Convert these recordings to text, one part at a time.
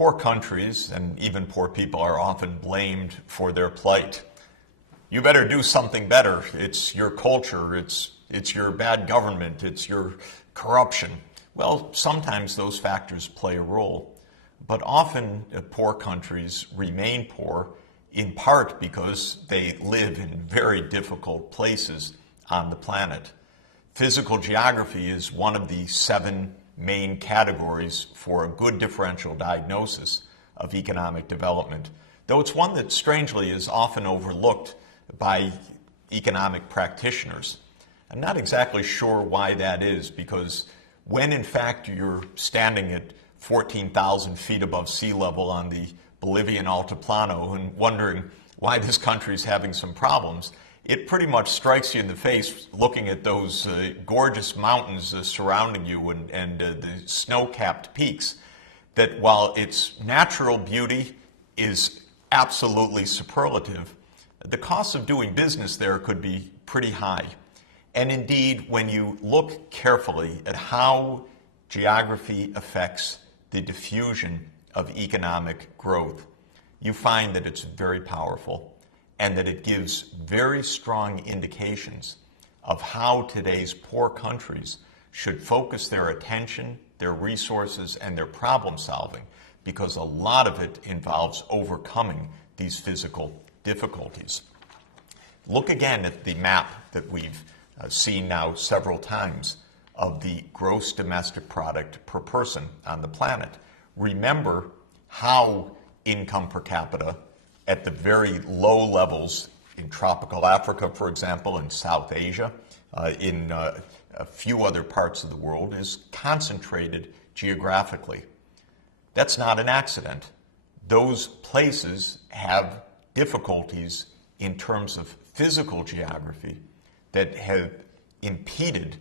Poor countries and even poor people are often blamed for their plight. You better do something better. It's your culture, it's your bad government, it's your corruption. Well, sometimes those factors play a role, but often poor countries remain poor in part because they live in very difficult places on the planet. Physical geography is one of the 7 main categories for a good differential diagnosis of economic development, though it's one that strangely is often overlooked by economic practitioners. I'm not exactly sure why that is, because when in fact you're standing at 14,000 feet above sea level on the Bolivian Altiplano and wondering why this country is having some problems, it pretty much strikes you in the face looking at those gorgeous mountains surrounding you and the snow-capped peaks, that while its natural beauty is absolutely superlative, the cost of doing business there could be pretty high. And indeed, when you look carefully at how geography affects the diffusion of economic growth, you find that it's very powerful and that it gives very strong indications of how today's poor countries should focus their attention, their resources, and their problem solving, because a lot of it involves overcoming these physical difficulties. Look again at the map that we've seen now several times of the gross domestic product per person on the planet. Remember how income per capita at the very low levels in tropical Africa, for example, in South Asia, in a few other parts of the world, is concentrated geographically. That's not an accident. Those places have difficulties in terms of physical geography that have impeded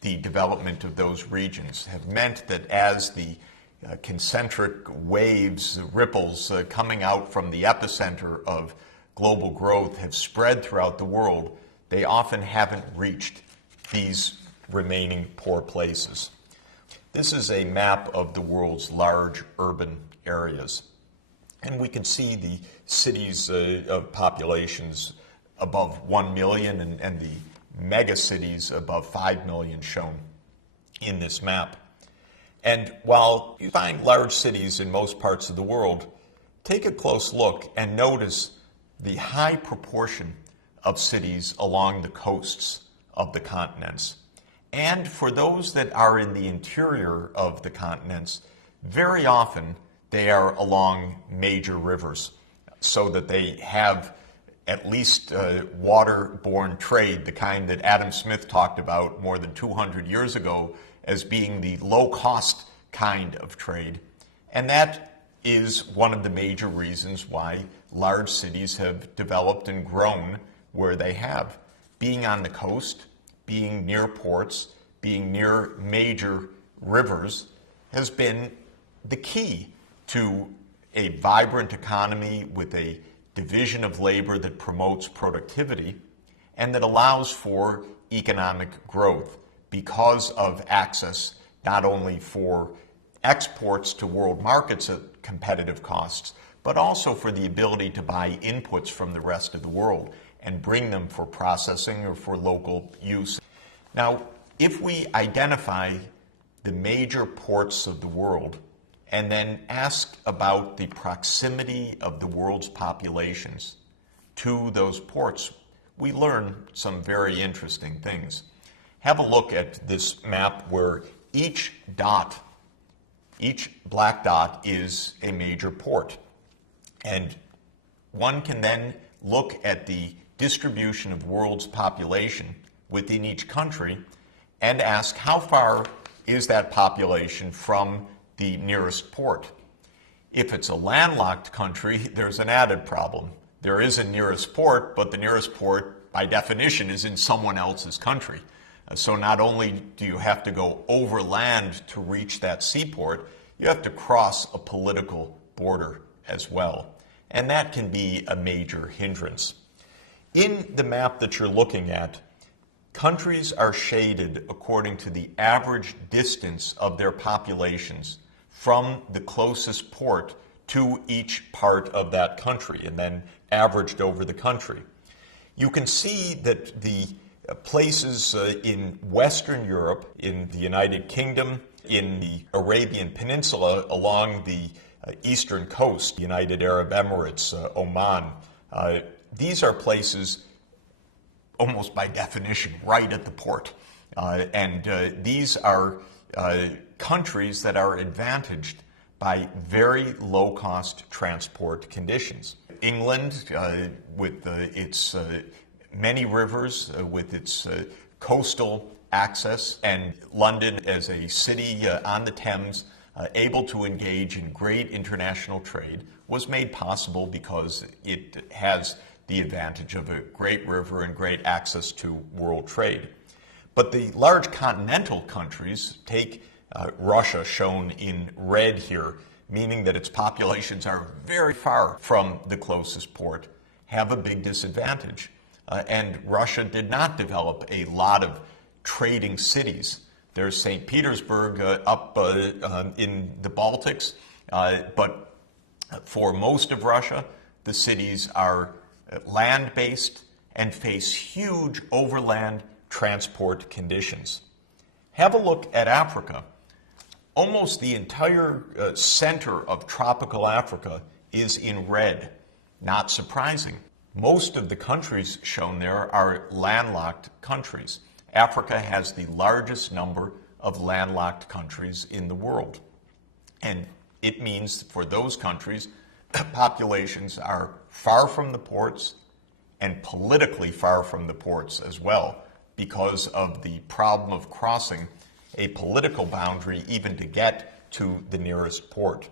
the development of those regions, have meant that as the concentric waves, ripples coming out from the epicenter of global growth have spread throughout the world, they often haven't reached these remaining poor places. This is a map of the world's large urban areas. And we can see the cities of populations above 1 million and the mega cities above 5 million shown in this map. And while you find large cities in most parts of the world, take a close look and notice the high proportion of cities along the coasts of the continents. And for those that are in the interior of the continents, very often they are along major rivers, so that they have at least waterborne trade, the kind that Adam Smith talked about more than 200 years ago as being the low-cost kind of trade. And that is one of the major reasons why large cities have developed and grown where they have. Being on the coast, being near ports, being near major rivers has been the key to a vibrant economy with a division of labor that promotes productivity and that allows for economic growth because of access not only for exports to world markets at competitive costs, but also for the ability to buy inputs from the rest of the world and bring them for processing or for local use. Now, if we identify the major ports of the world and then ask about the proximity of the world's populations to those ports, we learn some very interesting things. Have a look at this map where each black dot is a major port. And one can then look at the distribution of world's population within each country and ask how far is that population from the nearest port. If it's a landlocked country, there's an added problem. There is a nearest port, but the nearest port, by definition, is in someone else's country. So not only do you have to go overland to reach that seaport, you have to cross a political border as well. And that can be a major hindrance. In the map that you're looking at, countries are shaded according to the average distance of their populations from the closest port to each part of that country and then averaged over the country. You can see that the places in Western Europe, in the United Kingdom, in the Arabian Peninsula, along the eastern coast, the United Arab Emirates, Oman, these are places almost by definition right at the port. These are countries that are advantaged by very low-cost transport conditions. England, with its many rivers, with its coastal access, and London as a city on the Thames, able to engage in great international trade, was made possible because it has the advantage of a great river and great access to world trade. But the large continental countries, take Russia, shown in red here, meaning that its populations are very far from the closest port, have a big disadvantage. And Russia did not develop a lot of trading cities. There's St. Petersburg up in the Baltics, but for most of Russia, the cities are land-based and face huge overland transport conditions. Have a look at Africa. Almost the entire center of tropical Africa is in red. Not surprising. Most of the countries shown there are landlocked countries. Africa has the largest number of landlocked countries in the world. And it means for those countries, populations are far from the ports and politically far from the ports as well, because of the problem of crossing a political boundary even to get to the nearest port.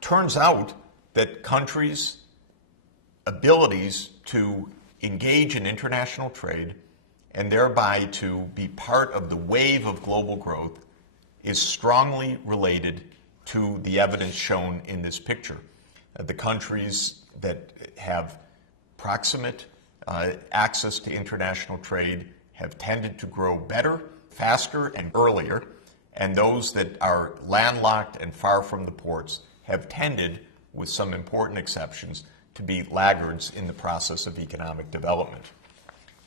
Turns out that countries' abilities to engage in international trade and thereby to be part of the wave of global growth is strongly related to the evidence shown in this picture. The countries that have proximate access to international trade have tended to grow better, faster, and earlier, and those that are landlocked and far from the ports have tended, with some important exceptions, to be laggards in the process of economic development.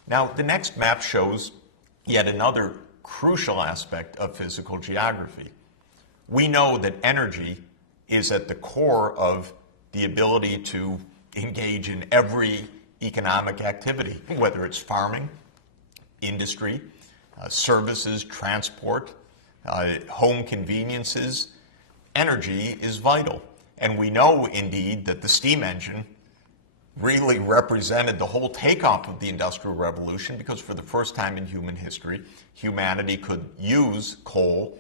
Now, the next map shows yet another crucial aspect of physical geography. We know that energy is at the core of the ability to engage in every economic activity, whether it's farming, industry, services, transport, home conveniences. Energy is vital. And we know, indeed, that the steam engine really represented the whole takeoff of the Industrial Revolution, because for the first time in human history, humanity could use coal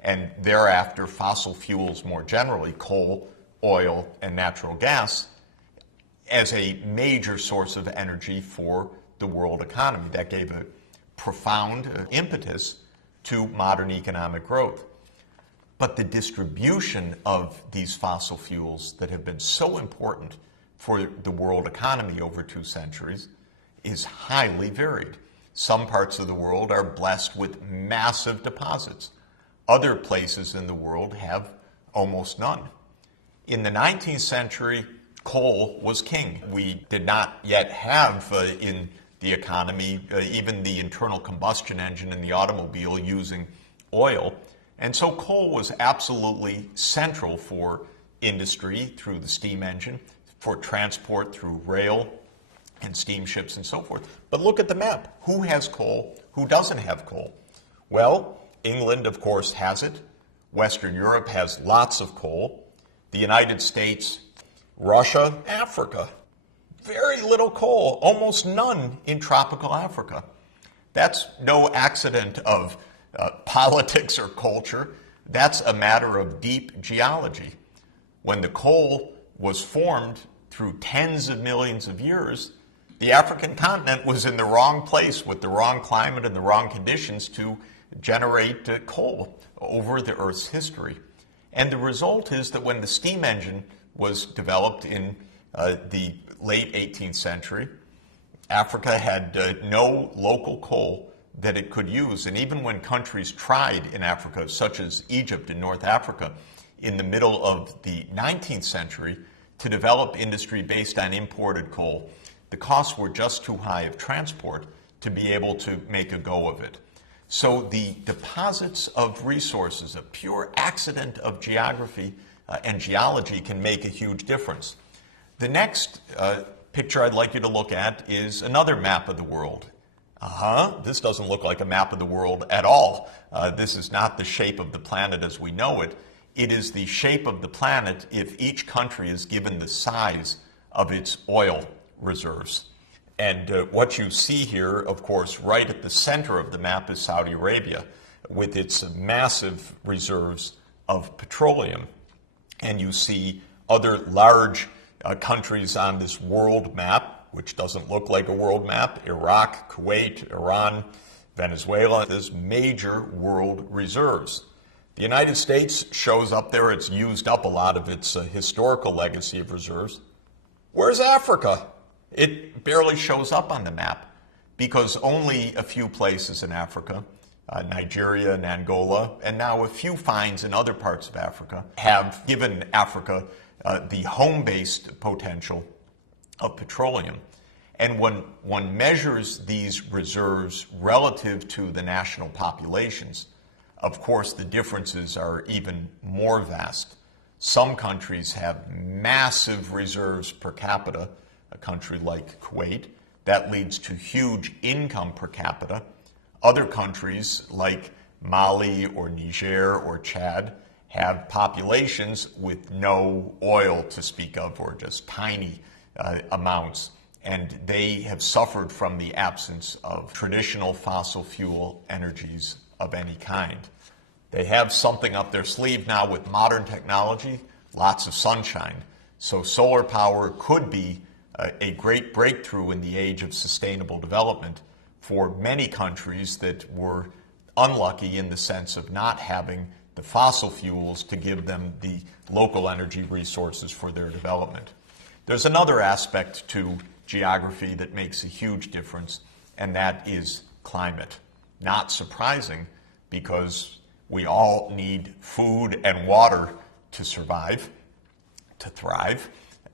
and thereafter fossil fuels more generally, coal, oil, and natural gas, as a major source of energy for the world economy. That gave a profound impetus to modern economic growth. But the distribution of these fossil fuels that have been so important for the world economy over 2 centuries is highly varied. Some parts of the world are blessed with massive deposits. Other places in the world have almost none. In the 19th century, coal was king. We did not yet have in the economy even the internal combustion engine in the automobile using oil. And so coal was absolutely central for industry through the steam engine, for transport through rail and steamships and so forth. But look at the map. Who has coal? Who doesn't have coal? Well, England, of course, has it. Western Europe has lots of coal. The United States, Russia, Africa. Very little coal, almost none in tropical Africa. That's no accident of politics or culture. That's a matter of deep geology. When the coal was formed through tens of millions of years, the African continent was in the wrong place with the wrong climate and the wrong conditions to generate coal over the Earth's history. And the result is that when the steam engine was developed in the late 18th century, Africa had no local coal that it could use. And even when countries tried in Africa, such as Egypt and North Africa, in the middle of the 19th century to develop industry based on imported coal. The costs were just too high of transport to be able to make a go of it. So the deposits of resources, a pure accident of geography and geology, can make a huge difference. The next picture I'd like you to look at is another map of the world. This doesn't look like a map of the world at all. This is not the shape of the planet as we know it. It is the shape of the planet if each country is given the size of its oil reserves. And what you see here, of course, right at the center of the map is Saudi Arabia with its massive reserves of petroleum. And you see other large countries on this world map, which doesn't look like a world map: Iraq, Kuwait, Iran, Venezuela. There's major world reserves. The United States shows up there. It's used up a lot of its historical legacy of reserves. Where's Africa? It barely shows up on the map because only a few places in Africa, Nigeria and Angola, and now a few finds in other parts of Africa, have given Africa the home-based potential of petroleum. And when one measures these reserves relative to the national populations, of course, the differences are even more vast. Some countries have massive reserves per capita, a country like Kuwait. That leads to huge income per capita. Other countries like Mali or Niger or Chad have populations with no oil to speak of, or just tiny amounts, and they have suffered from the absence of traditional fossil fuel energies of any kind. They have something up their sleeve now with modern technology, lots of sunshine. So solar power could be a great breakthrough in the age of sustainable development for many countries that were unlucky in the sense of not having the fossil fuels to give them the local energy resources for their development. There's another aspect to geography that makes a huge difference, and that is climate. Not surprising, because we all need food and water to survive, to thrive,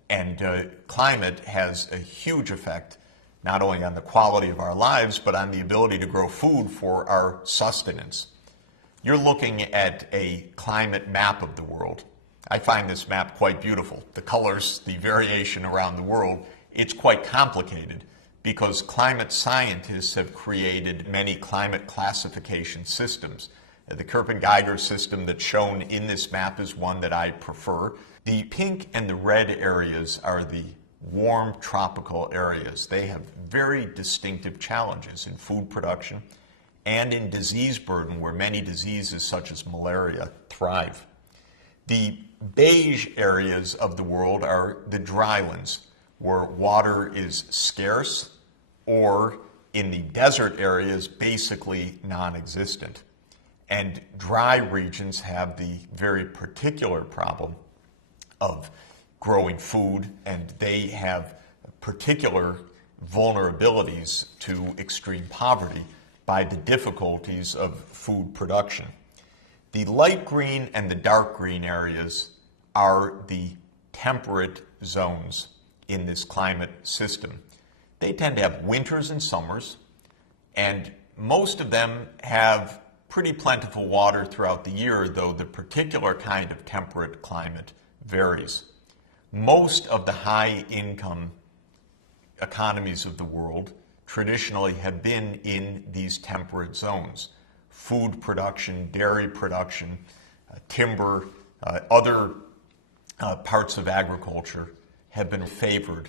and climate has a huge effect not only on the quality of our lives, but on the ability to grow food for our sustenance. You're looking at a climate map of the world. I find this map quite beautiful. The colors, the variation around the world, it's quite complicated because climate scientists have created many climate classification systems. The Köppen-Geiger system that's shown in this map is one that I prefer. The pink and the red areas are the warm tropical areas. They have very distinctive challenges in food production and in disease burden, where many diseases such as malaria thrive. The beige areas of the world are the drylands, where water is scarce, or in the desert areas, basically non-existent. And dry regions have the very particular problem of growing food, and they have particular vulnerabilities to extreme poverty by the difficulties of food production. The light green and the dark green areas are the temperate zones in this climate system. They tend to have winters and summers, and most of them have pretty plentiful water throughout the year, though the particular kind of temperate climate varies. Most of the high-income economies of the world traditionally have been in these temperate zones. Food production, dairy production, timber, other parts of agriculture have been favored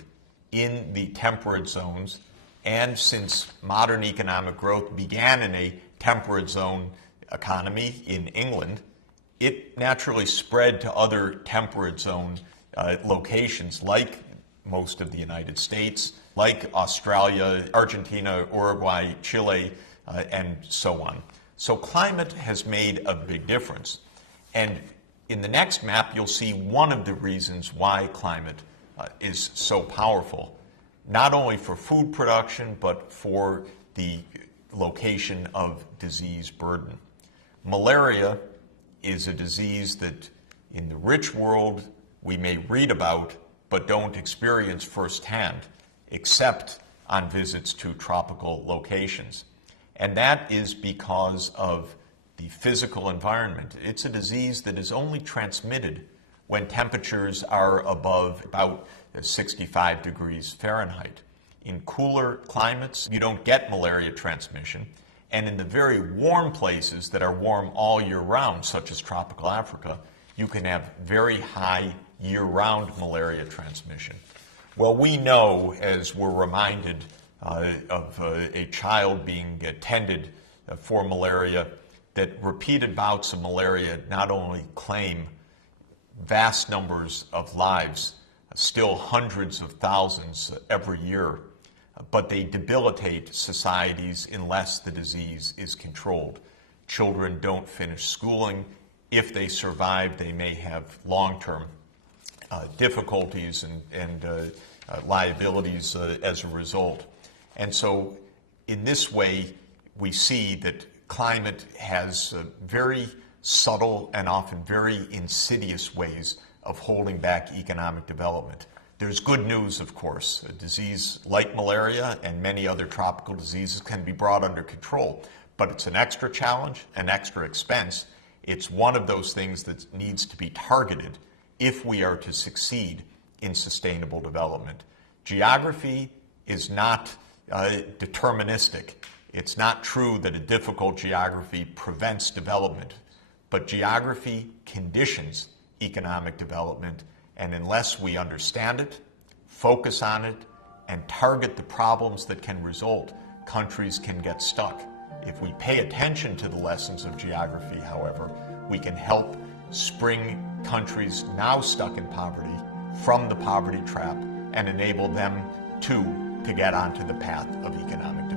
in the temperate zones, and since modern economic growth began in a temperate zone economy in England, it naturally spread to other temperate zone locations like most of the United States, like Australia, Argentina, Uruguay, Chile, and so on. So climate has made a big difference. And in the next map, you'll see one of the reasons why climate is so powerful, not only for food production, but for the location of disease burden. Malaria is a disease that in the rich world we may read about but don't experience firsthand, except on visits to tropical locations. And that is because of the physical environment. It's a disease that is only transmitted when temperatures are above about 65 degrees Fahrenheit. In cooler climates, you don't get malaria transmission. And in the very warm places that are warm all year round, such as tropical Africa, you can have very high year-round malaria transmission. Well, we know, as we're reminded of a child being tended for malaria, that repeated bouts of malaria not only claim vast numbers of lives, still hundreds of thousands every year, but they debilitate societies unless the disease is controlled. Children don't finish schooling. If they survive, they may have long-term difficulties and liabilities as a result. And so in this way, we see that climate has very subtle and often very insidious ways of holding back economic development. There's good news, of course. A disease like malaria and many other tropical diseases can be brought under control, but it's an extra challenge, an extra expense. It's one of those things that needs to be targeted if we are to succeed in sustainable development. Geography is not deterministic. It's not true that a difficult geography prevents development, but geography conditions economic development, and unless we understand it, focus on it, and target the problems that can result, countries can get stuck. If we pay attention to the lessons of geography, however, we can help spring countries now stuck in poverty from the poverty trap and enable them to get onto the path of economic development.